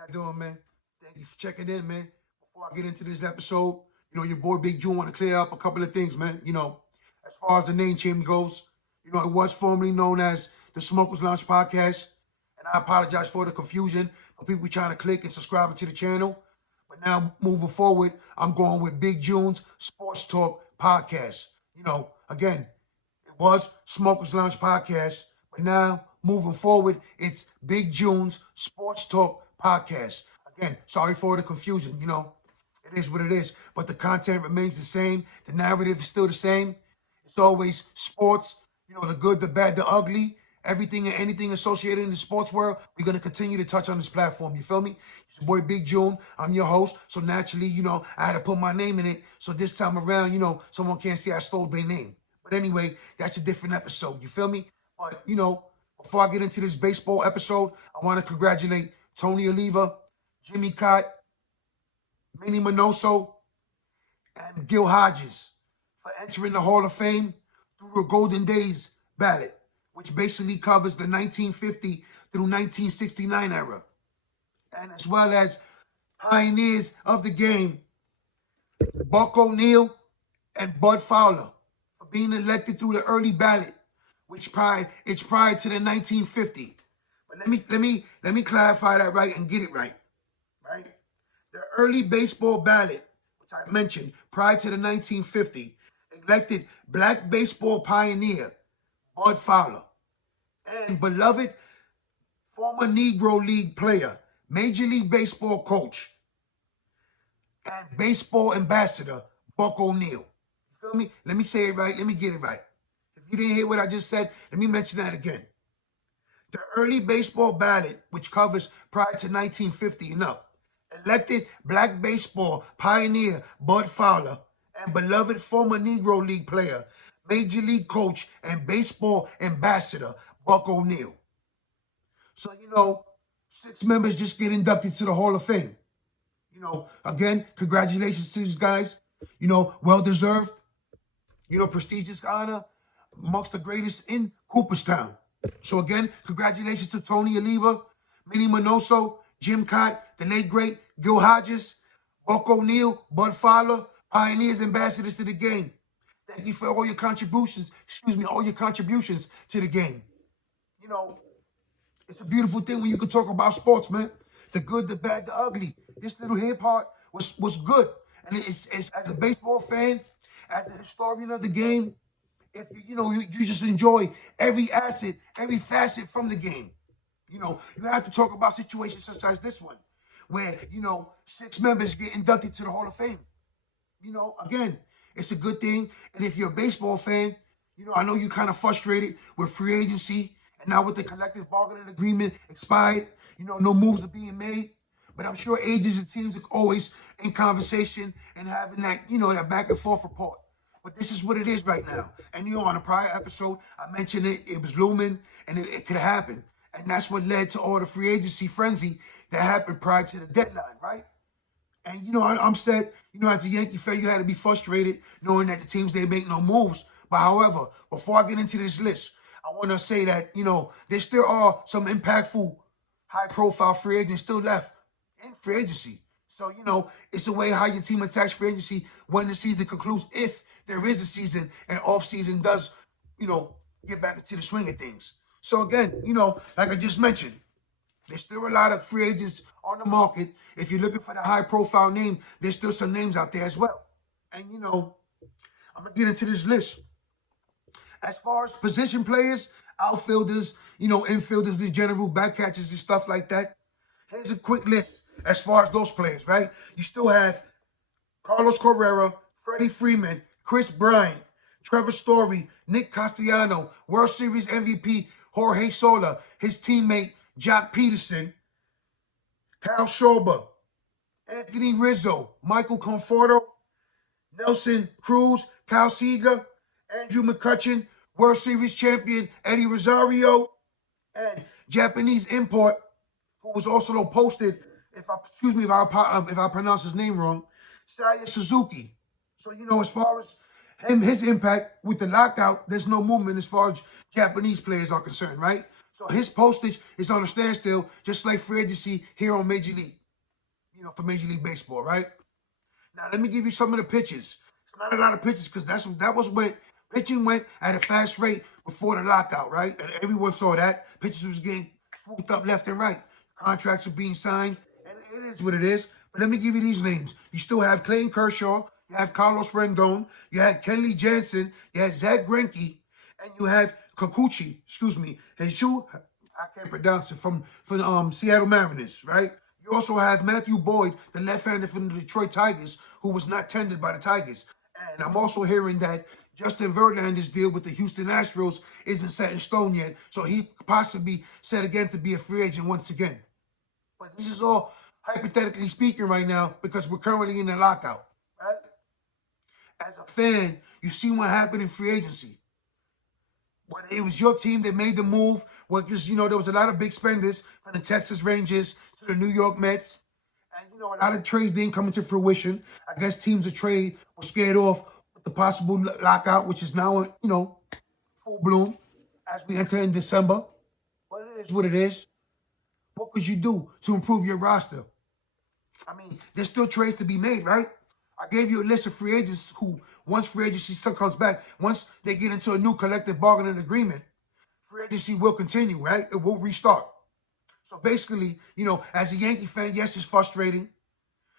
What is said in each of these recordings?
y'all doing, man? Thank you for checking in, man. Before I get into this episode, your boy Big June want to clear up a couple of things, man. As far as the name change goes, it was formerly known as the Smokers Lounge Podcast. And I apologize for the confusion for people trying to click and subscribe to the channel. But now, moving forward, I'm going with Big June's Sports Talk Podcast. Again, it was Smokers Lounge Podcast, but now, moving forward, it's Big June's Sports Talk Podcast. Again, sorry for the confusion. It is what it is, but the content remains the same. The narrative is still the same. It's always sports, the good, the bad, the ugly, everything and anything associated in the sports world. We're going to continue to touch on this platform. You feel me? It's your boy Big June. I'm your host. So naturally, I had to put my name in it. So this time around, someone can't say I stole their name. But anyway, that's a different episode. You feel me? But, before I get into this baseball episode, I want to congratulate Tony Oliva, Jimmy Cott, Manny Minoso, and Gil Hodges for entering the Hall of Fame through the Golden Days ballot, which basically covers the 1950 through 1969 era, and as well as pioneers of the game, Buck O'Neil and Bud Fowler, for being elected through the early ballot, which it's prior to the 1950. But let me clarify that right and get it right. Right? The early baseball ballot, which I mentioned, prior to the 1950, elected black baseball pioneer Bud Fowler and beloved former Negro League player, Major League Baseball coach, and baseball ambassador Buck O'Neil. You feel me? Let me say it right. Let me get it right. If you didn't hear what I just said, let me mention that again. The early baseball ballot, which covers prior to 1950 and up, elected black baseball pioneer Bud Fowler and beloved former Negro League player, Major League coach, and baseball ambassador Buck O'Neil. So, 6 members just get inducted to the Hall of Fame. Again, congratulations to these guys. Well-deserved, prestigious honor amongst the greatest in Cooperstown. So again, congratulations to Tony Oliva, Manny Minoso, Jim Cott, the late great Gil Hodges, Buck O'Neil, Bud Fowler, pioneers, ambassadors to the game. Thank you for all your contributions, all your contributions to the game. It's a beautiful thing when you can talk about sports, man. The good, the bad, the ugly. This little here part was good. And it's as a baseball fan, as a historian of the game, if you just enjoy every asset, every facet from the game. You have to talk about situations such as this one, where, 6 members get inducted to the Hall of Fame. Again, it's a good thing. And if you're a baseball fan, I know you're kind of frustrated with free agency, and now with the collective bargaining agreement expired, no moves are being made. But I'm sure agents and teams are always in conversation and having that, that back and forth report. But this is what it is right now. And, on a prior episode, I mentioned it was looming, and it could happen. And that's what led to all the free agency frenzy that happened prior to the deadline, right? And, I'm said, as a Yankee fan, you had to be frustrated knowing that the teams, they make no moves. But however, before I get into this list, I want to say that, there still are some impactful, high-profile free agents still left in free agency. So, it's a way how your team attacks free agency when the season concludes, if there is a season and off-season does, get back into the swing of things. So again, like I just mentioned, there's still a lot of free agents on the market. If you're looking for the high-profile name, there's still some names out there as well. And, I'm going to get into this list. As far as position players, outfielders, infielders, the general back catchers and stuff like that, here's a quick list as far as those players, right? You still have Carlos Correa, Freddie Freeman, Chris Bryant, Trevor Story, Nick Castellano, World Series MVP Jorge Sola, his teammate Jock Peterson, Kyle Schwarber, Anthony Rizzo, Michael Conforto, Nelson Cruz, Kyle Seager, Andrew McCutchen, World Series champion Eddie Rosario, and Japanese import, who was also posted, if I pronounce his name wrong, Saya Suzuki. So, as far as his impact with the lockout, there's no movement as far as Japanese players are concerned, right? So his postage is on a standstill, just like free agency here on Major League, for Major League Baseball, right? Now, let me give you some of the pitches. It's not a lot of pitches because pitching went at a fast rate before the lockout, right? And everyone saw that. Pitchers was getting swooped up left and right. Contracts were being signed, and it is what it is. But let me give you these names. You still have Clayton Kershaw, you have Carlos Rendon, you have Kenley Jansen, you have Zach Greinke, and you have Kikuchi, Jesus, I can't pronounce it, from Seattle Mariners, right? You also have Matthew Boyd, the left-hander from the Detroit Tigers, who was not tendered by the Tigers. And I'm also hearing that Justin Verlander's deal with the Houston Astros isn't set in stone yet, so he possibly set again to be a free agent once again. But this is all hypothetically speaking right now because we're currently in the lockout. Right? As a fan, you see what happened in free agency. When it was your team that made the move, because, there was a lot of big spenders from the Texas Rangers to the New York Mets. And, a lot of trades didn't come into fruition. I guess teams of trade were scared off with the possible lockout, which is now, full bloom as we enter in December. But it is what it is. What could you do to improve your roster? I mean, there's still trades to be made, right? I gave you a list of free agents who, once free agency still comes back, once they get into a new collective bargaining agreement, free agency will continue, right? It will restart. So basically, as a Yankee fan, yes, it's frustrating.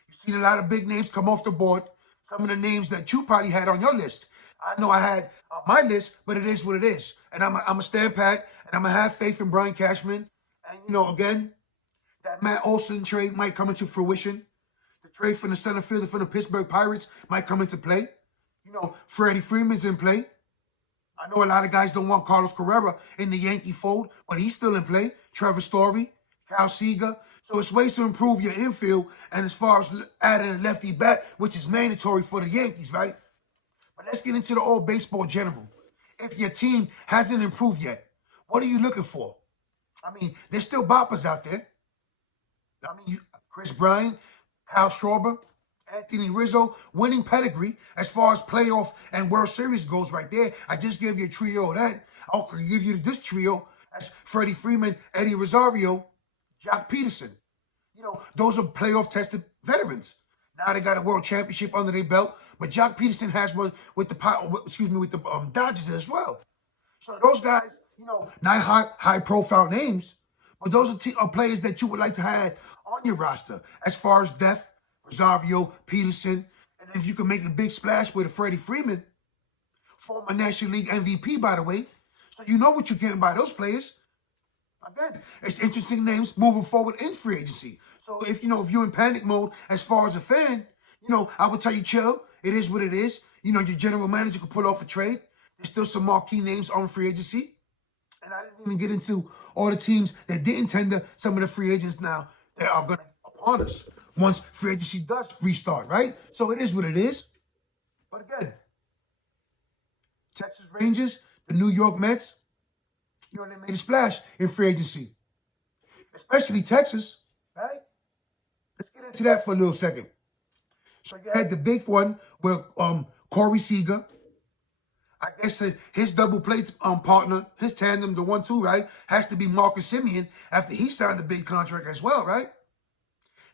You've seen a lot of big names come off the board. Some of the names that you probably had on your list. I know I had on my list, but it is what it is. And I'm a stand pat, and I'm going to have faith in Brian Cashman. And, again, that Matt Olson trade might come into fruition. The trade from the center fielder from the Pittsburgh Pirates might come into play. Freddie Freeman's in play. I know a lot of guys don't want Carlos Correa in the Yankee fold, but he's still in play. Trevor Story, Cal Seager. So it's ways to improve your infield, and as far as adding a lefty bat, which is mandatory for the Yankees, right? But let's get into the old baseball general. If your team hasn't improved yet, what are you looking for? I mean, there's still boppers out there. I mean, Chris Bryant, Kyle Schwarber, Anthony Rizzo, winning pedigree as far as playoff and World Series goes right there. I just gave you a trio of that. I'll give you this trio as Freddie Freeman, Eddie Rosario, Jock Peterson. Those are playoff-tested veterans. Now they got a world championship under their belt, but Jock Peterson has one with the Dodgers as well. So those guys, not high-profile names, but those are players that you would like to have on your roster as far as depth. Rosario, Peterson, and if you can make a big splash with a Freddie Freeman, former National League MVP, by the way, so you know what you're getting by those players. Again, it's interesting names moving forward in free agency. So if you're in panic mode as far as a fan, I would tell you chill. It is what it is. Your general manager could pull off a trade. There's still some marquee names on free agency. And I didn't even get into all the teams that didn't tender some of the free agents now that are going to upon us once free agency does restart, right? So it is what it is. But again, Texas Rangers, the New York Mets, they made a splash in free agency. Especially Texas, right? Let's get into that for a little second. So you had the big one with Corey Seager. I guess his double play partner, his tandem, the 1-2, right, has to be Marcus Semien after he signed the big contract as well, right?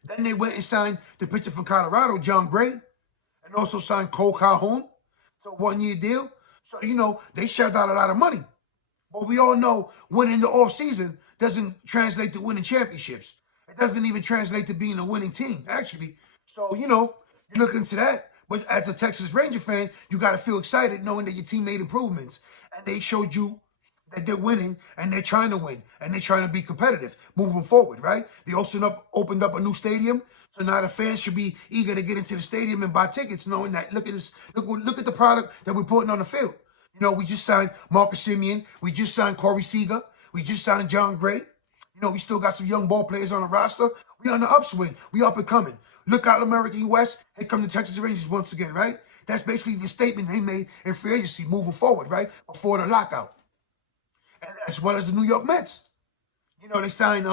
Then they went and signed the pitcher from Colorado, John Gray, and also signed Cole Calhoun to a 1-year deal. So, they shelled out a lot of money. But we all know winning the offseason doesn't translate to winning championships. It doesn't even translate to being a winning team, actually. So, you look into that. But as a Texas Ranger fan, you got to feel excited knowing that your team made improvements. And they showed you that they're winning and they're trying to win. And they're trying to be competitive moving forward, right? They also opened up a new stadium. So now the fans should be eager to get into the stadium and buy tickets, knowing that, look at this, look at the product that we're putting on the field. We just signed Marcus Semien. We just signed Corey Seager. We just signed John Gray. We still got some young ball players on the roster. We on the upswing. We up and coming. Look out, American West. Here come the Texas Rangers once again, right? That's basically the statement they made in free agency moving forward, right? Before the lockout. And as well as the New York Mets. They signed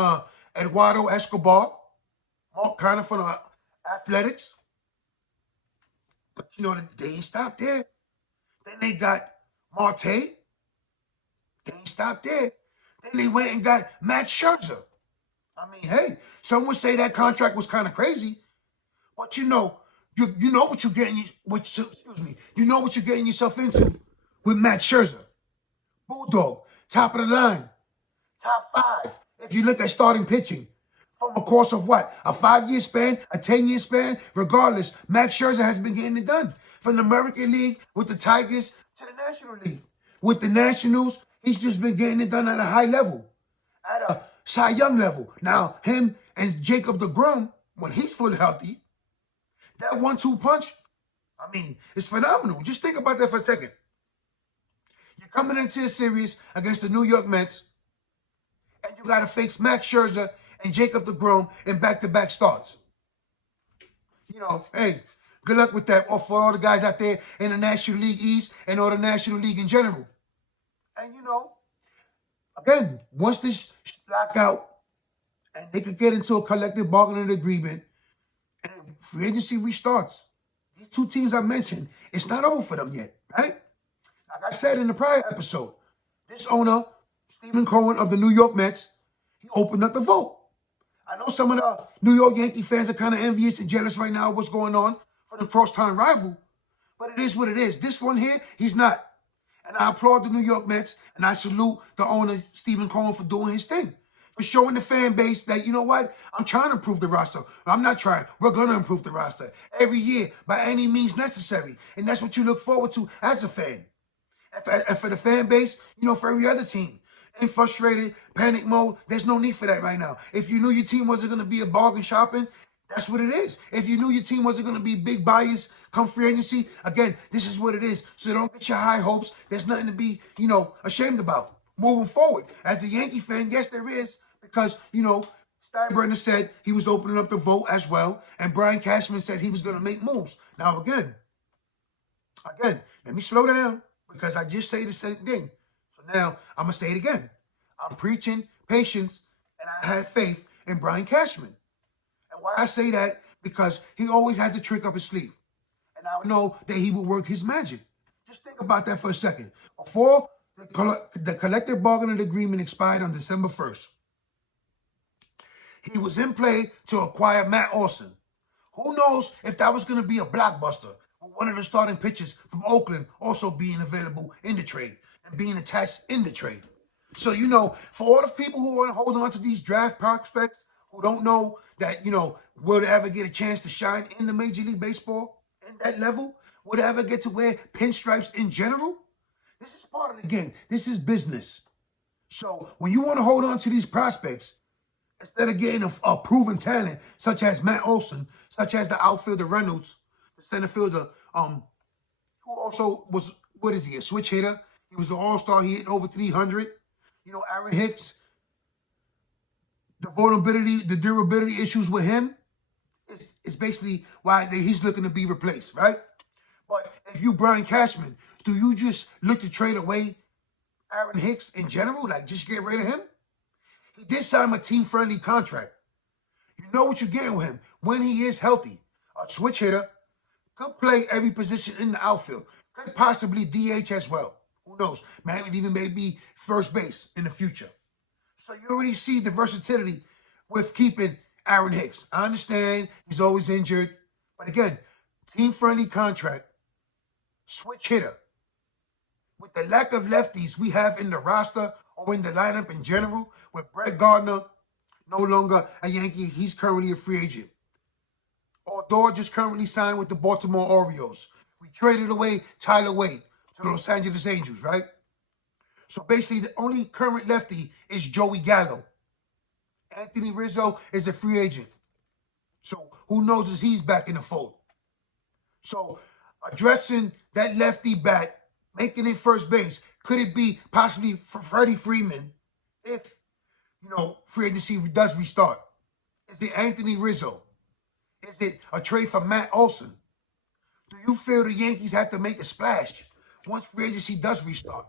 Eduardo Escobar, Mark Connor from the Athletics. But, they ain't stopped there. Then they got Marte. They ain't stopped there. Then they went and got Max Scherzer. I mean, hey, some would say that contract was kind of crazy, but you know what you're getting. You know what you're getting yourself into with Max Scherzer, Bulldog, top of the line, top 5. If you look at starting pitching from a course of what, a 5-year span, a 10-year span, regardless, Max Scherzer has been getting it done from the American League with the Tigers to the National League with the Nationals. He's just been getting it done at a high level, at a Cy Young level. Now, him and Jacob deGrom, when he's fully healthy, that 1-2 punch, I mean, it's phenomenal. Just think about that for a second. You're coming into a series against the New York Mets, and you got to face Max Scherzer and Jacob deGrom in back-to-back starts. You know, hey, good luck with that, or for all the guys out there in the National League East and or the National League in general. And, you know, again, once this lockout and they could get into a collective bargaining agreement and free agency restarts, these two teams I mentioned, it's not over for them yet, right? Like I said in the prior episode, this owner, Stephen Cohen of the New York Mets, he opened up the vote. I know some of the New York Yankee fans are kind of envious and jealous right now of what's going on for the cross-time rival, but it is what it is. This one here, he's not. And I applaud the New York Mets, and I salute the owner, Stephen Cohen, for doing his thing, for showing the fan base that, you know what, I'm trying to improve the roster. I'm not trying. We're going to improve the roster every year by any means necessary. And that's what you look forward to as a fan. And for the fan base, you know, for every other team, in frustrated, panic mode, there's no need for that right now. If you knew your team wasn't going to be a bargain shopping, that's what it is. If you knew your team wasn't going to be big buyers come free agency, again, this is what it is. So don't get your high hopes. There's nothing to be, you know, ashamed about moving forward. As a Yankee fan, yes, there is, because, you know, Steinbrenner said he was opening up the vote as well, and Brian Cashman said he was going to make moves. Now, again, let me slow down, because I just say the same thing. So now I'm going to say it again. I'm preaching patience, and I have faith in Brian Cashman. And why I say that, because he always had the trick up his sleeve. And I know that he will work his magic. Just think about that for a second. Before the collective bargaining agreement expired on December 1st, he was in play to acquire Matt Olson. Who knows if that was going to be a blockbuster, with one of the starting pitchers from Oakland also being available in the trade and being attached in the trade. So, you know, for all the people who want to hold on to these draft prospects, who don't know that, you know, will they ever get a chance to shine in the Major League Baseball in that level? Will they ever get to wear pinstripes in general? This is part of the game. This is business. So when you want to hold on to these prospects, instead of getting a proven talent, such as Matt Olson, such as the outfielder Reynolds, the center fielder, who also was, what is he, a switch hitter? He was an all-star. He hit over 300. You know, Aaron Hicks, the vulnerability, the durability issues with him is basically why he's looking to be replaced, right? But if you Brian Cashman, do you just look to trade away Aaron Hicks in general? Like, just get rid of him? He did sign a team-friendly contract. You know what you're getting with him when he is healthy. A switch hitter, could play every position in the outfield, could possibly DH as well. Who knows? Maybe first base in the future. So you already see the versatility with keeping Aaron Hicks. I understand he's always injured. But again, team-friendly contract, switch hitter. With the lack of lefties we have in the roster or in the lineup in general, with Brett Gardner no longer a Yankee, he's currently a free agent. Odor just currently signed with the Baltimore Orioles. We traded away Tyler Wade to the Los Angeles Angels, right? So basically, the only current lefty is Joey Gallo. Anthony Rizzo is a free agent. So who knows if he's back in the fold. So addressing that lefty bat, making it first base, could it be possibly for Freddie Freeman if, you know, free agency does restart? Is it Anthony Rizzo? Is it a trade for Matt Olson? Do you feel the Yankees have to make a splash once free agency does restart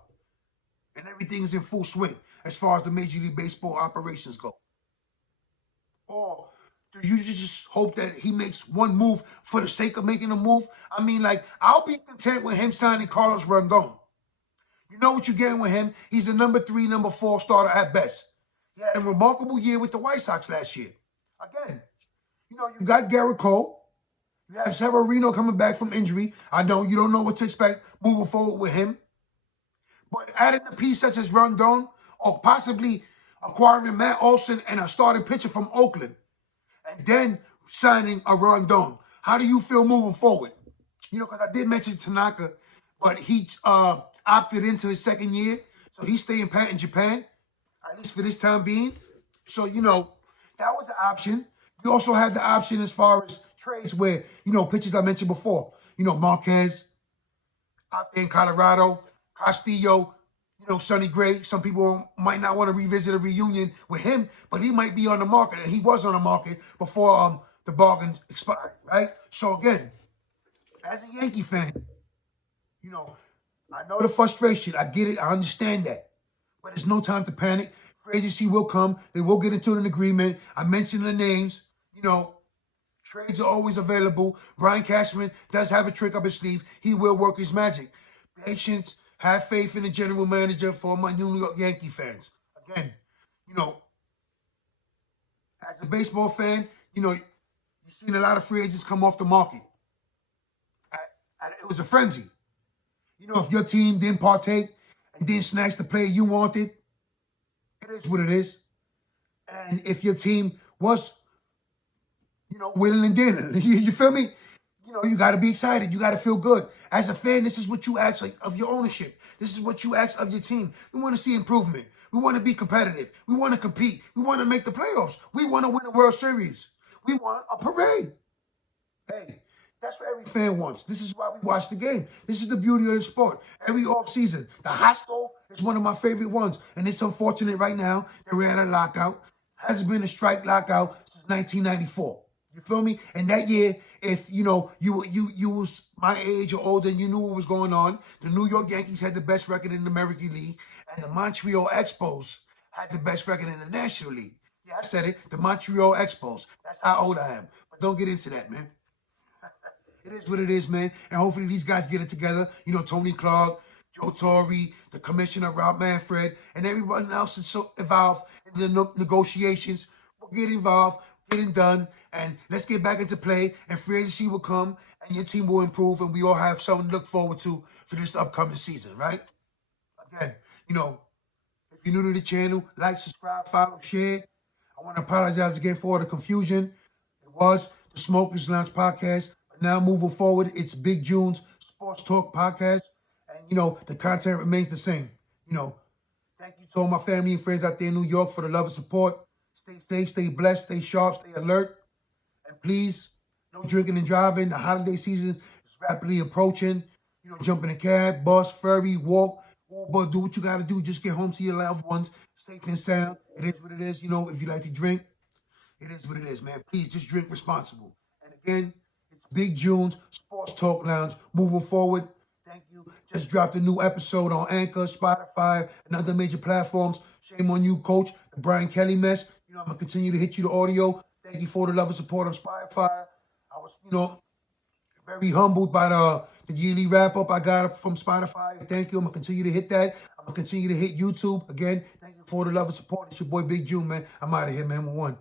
and everything is in full swing as far as the Major League Baseball operations go? Or do you just hope that he makes one move for the sake of making a move? I mean, like, I'll be content with him signing Carlos Rondon. You know what you're getting with him. He's a number 3, number 4 starter at best. He had a remarkable year with the White Sox last year. Again, you know, you got Garrett Cole. You have Severino coming back from injury. I know you don't know what to expect moving forward with him. But adding a piece such as Rondon, or possibly acquiring Matt Olson and a starting pitcher from Oakland, and then signing a Rondon. How do you feel moving forward? You know, because I did mention Tanaka, but he opted into his second year, so he's staying pat in Japan, at least for this time being. So, you know, that was an option. You also had the option as far as trades where, you know, pitchers I mentioned before. You know, Marquez out there in Colorado, Castillo, you know, Sonny Gray. Some people might not want to revisit a reunion with him, but he might be on the market, and he was on the market before the bargain expired, right? So again, as a Yankee fan, you know, I know the frustration. I get it. I understand that. But it's no time to panic. Free agency will come. They will get into an agreement. I mentioned the names. You know, trades are always available. Brian Cashman does have a trick up his sleeve. He will work his magic. Patience. Have faith in the general manager for my New York Yankee fans. Again, you know, as a baseball fan, you know, you've seen a lot of free agents come off the market. It was a frenzy. You know, if your team didn't partake and didn't snatch the player you wanted, it is what it is. And if your team was, you know, willing and dealing, you feel me? You know, you got to be excited. You got to feel good. As a fan, this is what you ask of your ownership. This is what you ask of your team. We want to see improvement. We want to be competitive. We want to compete. We want to make the playoffs. We want to win a World Series. We want a parade. Hey, that's what every fan wants. This is why we watch the game. This is the beauty of the sport. Every offseason, the hot stove is one of my favorite ones. And it's unfortunate right now that we're at a lockout. It hasn't been a strike lockout since 1994. You feel me? And that year, if, you know, you was my age or older and you knew what was going on, the New York Yankees had the best record in the American League, and the Montreal Expos had the best record in the National League. Yeah, I said it. The Montreal Expos. That's how old I am. But don't get into that, man. It is what it is, man. And hopefully these guys get it together. You know, Tony Clark, Joe Torre, the commissioner, Rob Manfred, and everyone else is so involved in the negotiations. We'll get involved, getting done, and let's get back into play. And free agency will come, and your team will improve, and we all have something to look forward to for this upcoming season, right? Again, you know, if you're new to the channel, like, subscribe, follow, share. I want to apologize again for all the confusion. It was the Smokers Lounge podcast. Now moving forward, it's Big June's Sports Talk podcast. And, you know, the content remains the same. You know, thank you to all my family and friends out there in New York for the love and support. Stay safe, stay blessed, stay sharp, stay alert. And please, no drinking and driving. The holiday season is rapidly approaching. You know, jump in a cab, bus, ferry, walk, Uber, do what you got to do. Just get home to your loved ones safe and sound. It is what it is. You know, if you like to drink, it is what it is, man. Please just drink responsible. And again, it's Big June's Sports Talk Lounge. Moving forward, thank you. Just dropped a new episode on Anchor, Spotify, and other major platforms. Shame on you, Coach. The Brian Kelly mess. You know, I'm going to continue to hit you the audio. Thank you for the love and support on Spotify. I was, you know, very humbled by the yearly wrap-up I got from Spotify. Thank you. I'm going to continue to hit that. I'm going to continue to hit YouTube. Again, thank you for the love and support. It's your boy, Big June, man. I'm out of here, man. We're one.